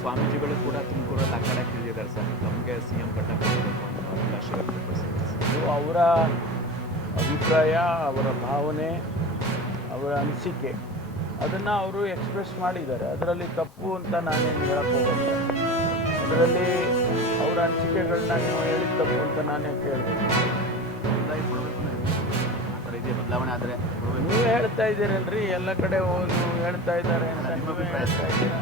ಸ್ವಾಮೀಜಿಗಳು ಕೂಡ ತುಮಕೂರಲ್ಲಿ ಆ ಕಡೆ ಇಳಿದಿದ್ದಾರೆ ಸರ್. ನಮಗೆ CM ಪಟ್ಟ ಕೊಡಬೇಕು ಅನ್ನೋ ಅಭಿಲಾಷ ವ್ಯಕ್ತಪಡಿಸಿದ್ದಾರೆ ಸರ್. ಇದು ಅವರ ಅಭಿಪ್ರಾಯ, ಅವರ ಭಾವನೆ, ಅವರ ಅನಿಸಿಕೆ, ಅದನ್ನು ಅವರು ಎಕ್ಸ್ಪ್ರೆಸ್ ಮಾಡಿದ್ದಾರೆ. ಅದರಲ್ಲಿ ತಪ್ಪು ಅಂತ ನಾನೇನು ಹೇಳಕ್ಕೆ ಹೋಗಲ್ಲ. ಅದರಲ್ಲಿ ಅವರ ಅನಿಸಿಕೆಗಳನ್ನ ನೀವು ಹೇಳಿದ ತಪ್ಪು ಅಂತ ನಾನೇ ಕೇಳ್ಬೋದು. ಬದಲಾವಣೆ ಆದರೆ ನೀವು ಹೇಳ್ತಾ ಇದ್ದೀರಲ್ರಿ, ಎಲ್ಲ ಕಡೆ ಹೋಗಿ ಹೇಳ್ತಾ ಇದ್ದಾರೆ ಅಂತ ನೀವು ಹೇಳ್ತಾ ಇದ್ದೀರಾ.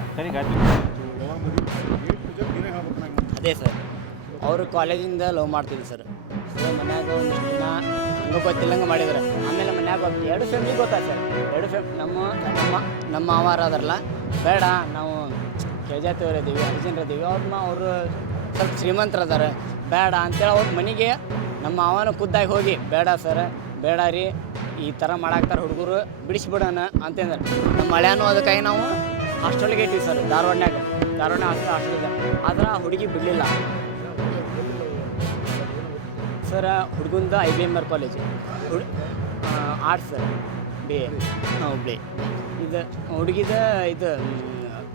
ಅದೇ ಸರ್, ಅವರು ಕಾಲೇಜಿಂದ ಲವ್ ಮಾಡ್ತಿದ್ರು ಸರ್. ಸೊ ಮನ್ಯಾಗ ಒಂದಿಷ್ಟು ದಿನ ಹಂಗೆ ಗೊತ್ತಿಲ್ಲಂಗೆ ಮಾಡಿದ್ರು. ಆಮೇಲೆ ಮನ್ಯಾಗ ಎರಡು ಫ್ಯಾಮಿಲಿ ಗೊತ್ತಾಯ್ತು ಸರ್. ನಮ್ಮ ಮಾವಾರ ಅದಾರಲ್ಲ, ಬೇಡ ನಾವು ಕೆಳಜಾತಿಯವ್ರು ಇದ್ದೀವಿ, ಹರಿಜನರಿದ್ದೀವಿ, ಅವರು ಸ್ವಲ್ಪ ಶ್ರೀಮಂತರು ಅದಾರೆ, ಬೇಡ ಅಂತೇಳಿ ಅವ್ರ ಮನೆಗೆ ನಮ್ಮ ಮಾವನ ಖುದ್ದಾಗಿ ಹೋಗಿ, ಬೇಡ ಸರ್, ಬೇಡ ರೀ, ಈ ಥರ ಮಾಡಾಕ್ತಾರೆ ಹುಡುಗರು, ಬಿಡಿಸ್ಬಿಡೋಣ ಅಂತಂದ್ರೆ ನಮ್ಮ ಮಳೆನೂ ಅದಕ್ಕಾಗಿ ನಾವು ಹಾಸ್ಟೆಲ್ಗೆ ಇಟ್ಟಿವಿ ಸರ್. ಧಾರವಾಡ ಹಾಸ್ಟೆಲ್ ಇದೆ. ಆದ್ರೆ ಆ ಹುಡುಗಿ ಬಿಡಲಿಲ್ಲ ಸರ್. ಹುಡುಗಂದು IBMR college, arts sir, BA Hubli. ಇದು ಹುಡುಗಿದ ಇದು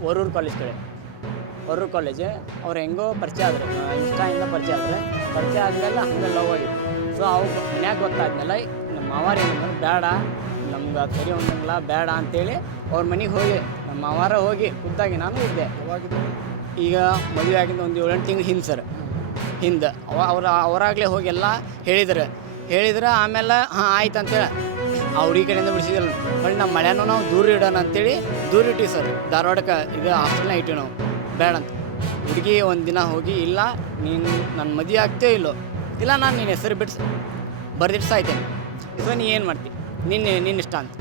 ವರೂರು ಕಾಲೇಜ್ ಕಡೆ, ವರೂರು ಕಾಲೇಜ್. ಅವ್ರು ಹೆಂಗೋ ಪರಿಚಯ ಆದ್ರೆ, ಇನ್ಸ್ಟಾಯಿಂದ ಪರಿಚಯ ಆದಮೇಲೆ ಹಂಗೆ ಲವ್ ಆಗಿತ್ತು. ಸೊ ಅವ್ರು ಮನ್ಯಾಗ ಗೊತ್ತಾದ್ಮೇಲೆ ನಮ್ಮ ಮಾವಾರ ಏನಂದ್ರೆ, ಬೇಡ ನಮ್ಗೆ ಅದು ಸರಿ ಹೊಂದಂಗಿಲ್ಲ, ಬೇಡ ಅಂತೇಳಿ ಅವ್ರ ಮನೆಗೆ ಹೋಗಿ, ನಮ್ಮ ಮಾವಾರ ಹೋಗಿ ಖುದ್ದಾಗಿ ನಾನು ಇದ್ದೆ. ಈಗ ಮದುವೆ ಆಗಿಂದ ಒಂದು 7-8 ತಿಂಗಳು ಹಿಂದೆ ಸರ್, ಹಿಂದೆ ಅವರಾಗಲೇ ಹೋಗಿ ಎಲ್ಲ ಹೇಳಿದ್ರೆ ಆಮೇಲೆ ಹಾಂ ಆಯ್ತು ಅಂತೇಳಿ ಅವ್ರಿಗೆ ಕಡೆಯಿಂದ ಬಿಡಿಸಿದಿಲ್ಲ. ಬಟ್ ನಮ್ಮ ಮಳೆನೂ ನಾವು ದೂರ ಇಡೋಣ ಅಂತೇಳಿ ದೂರ ಇಟ್ಟಿವಿ ಸರ್. ಧಾರವಾಡಕ್ಕೆ ಇದು ಹಾಸ್ಟೆಲ್ನ ಇಟ್ಟಿವಿ ನಾವು, ಬೇಡ ಅಂತ. ಹುಡುಗಿ ಒಂದು ದಿನ ಹೋಗಿ, ಇಲ್ಲ ನೀನು ನನ್ನ ಮದುವೆ ಆಗ್ತೇ ಇಲ್ಲೋ, ಇಲ್ಲ ನಾನು ನಿನ್ನ ಹೆಸರು ಬರ್ದಿಟ್ಟು ಸಾಯ್ತೇನೆ, ಸೊ ನೀ ಏನು ಮಾಡ್ತೀನಿ, ನಿನ್ನ ಇಷ್ಟ ಅಂತ.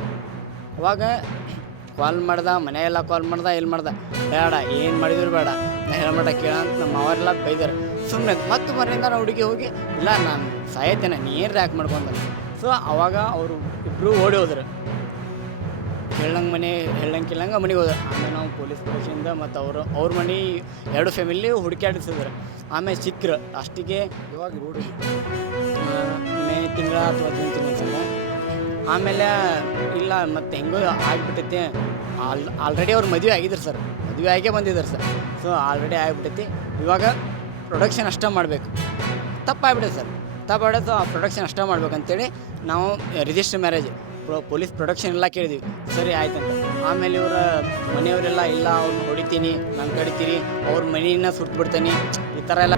ಅವಾಗ ಕಾಲ್ ಮಾಡ್ದೆ, ಮನೆಯೆಲ್ಲ ಕಾಲ್ ಮಾಡ್ದೆ, ಬೇಡ ಏನು ಮಾಡಿದ್ರು ಬೇಡ, ನಾ ಹೇಳಮಟ ಕೇಳ ಅಂತ ನಮ್ಮ ಅವರೆಲ್ಲ ಬೈದಾರೆ. ಸುಮ್ಮನೆ ಮತ್ತು ಮನೆಯಿಂದ ನಾವು ಹುಡುಗಿ ಹೋಗಿ, ಇಲ್ಲ ನಾನು ಸಾಯ್ತೇನೆ, ನೀ ಏನು ರ್ಯಾಕ್ ಮಾಡ್ಕೊಂಡ. ಸೊ ಅವಾಗ ಅವರು ಇಬ್ಬರು ಓಡಿ ಹೋದ್ರು, ಹೇಳಂಗೆ ಮನೆಗೆ ಹೋದ್ರು. ಆಮೇಲೆ ನಾವು ಪೊಲೀಸ್ ಸ್ಟೇಷನಿಂದ ಮತ್ತು ಅವ್ರ ಮನೆ 2 ಫ್ಯಾಮಿಲಿ ಹುಡುಕಾಡಿಸಿದ್ರು. ಆಮೇಲೆ ಸಿಕ್ಕರು. ಅಷ್ಟಿಗೆ ಮೇ ತಿಂಗಳ ಅಥವಾ ಜೂನ್ ತಿಂಗಳ. ಆಮೇಲೆ ಇಲ್ಲ ಮತ್ತು ಹೆಂಗೋ ಆಗಿಬಿಟ್ಟೈತಿ, ಆಲ್ರೆಡಿ ಅವ್ರು ಮದುವೆ ಆಗಿದ್ರು ಸರ್, ಮದುವೆ ಆಗೇ ಬಂದಿದ್ದಾರೆ ಸರ್. ಸೊ ಆಲ್ರೆಡಿ ಆಗಿಬಿಟ್ಟೈತಿ, ಇವಾಗ ಪ್ರೊಡಕ್ಷನ್ ಅಷ್ಟೇ ಮಾಡಬೇಕು. ತಪ್ಪಾಗ್ಬಿಟ್ಟೈತೆ ಸರ್, ಸೊ ಆ ಪ್ರೊಡಕ್ಷನ್ ಅಷ್ಟೇ ಮಾಡ್ಬೇಕಂತೇಳಿ ನಾವು ರಿಜಿಸ್ಟರ್ ಮ್ಯಾರೇಜ್ ಪೊಲೀಸ್ ಪ್ರೊಡಕ್ಷನ್ ಎಲ್ಲ ಕೇಳಿದ್ವಿ. ಸರಿ ಆಯ್ತಂತ. ಆಮೇಲೆ ಇವರ ಮನೆಯವರೆಲ್ಲ, ಇಲ್ಲ ಅವ್ರನ್ನ ಹೊಡಿತೀನಿ, ನಾನು ಕಡಿತೀರಿ, ಅವ್ರ ಮನೆಯನ್ನ ಸುಟ್ಟು ಬಿಡ್ತೀನಿ, ಈ ಥರ ಎಲ್ಲ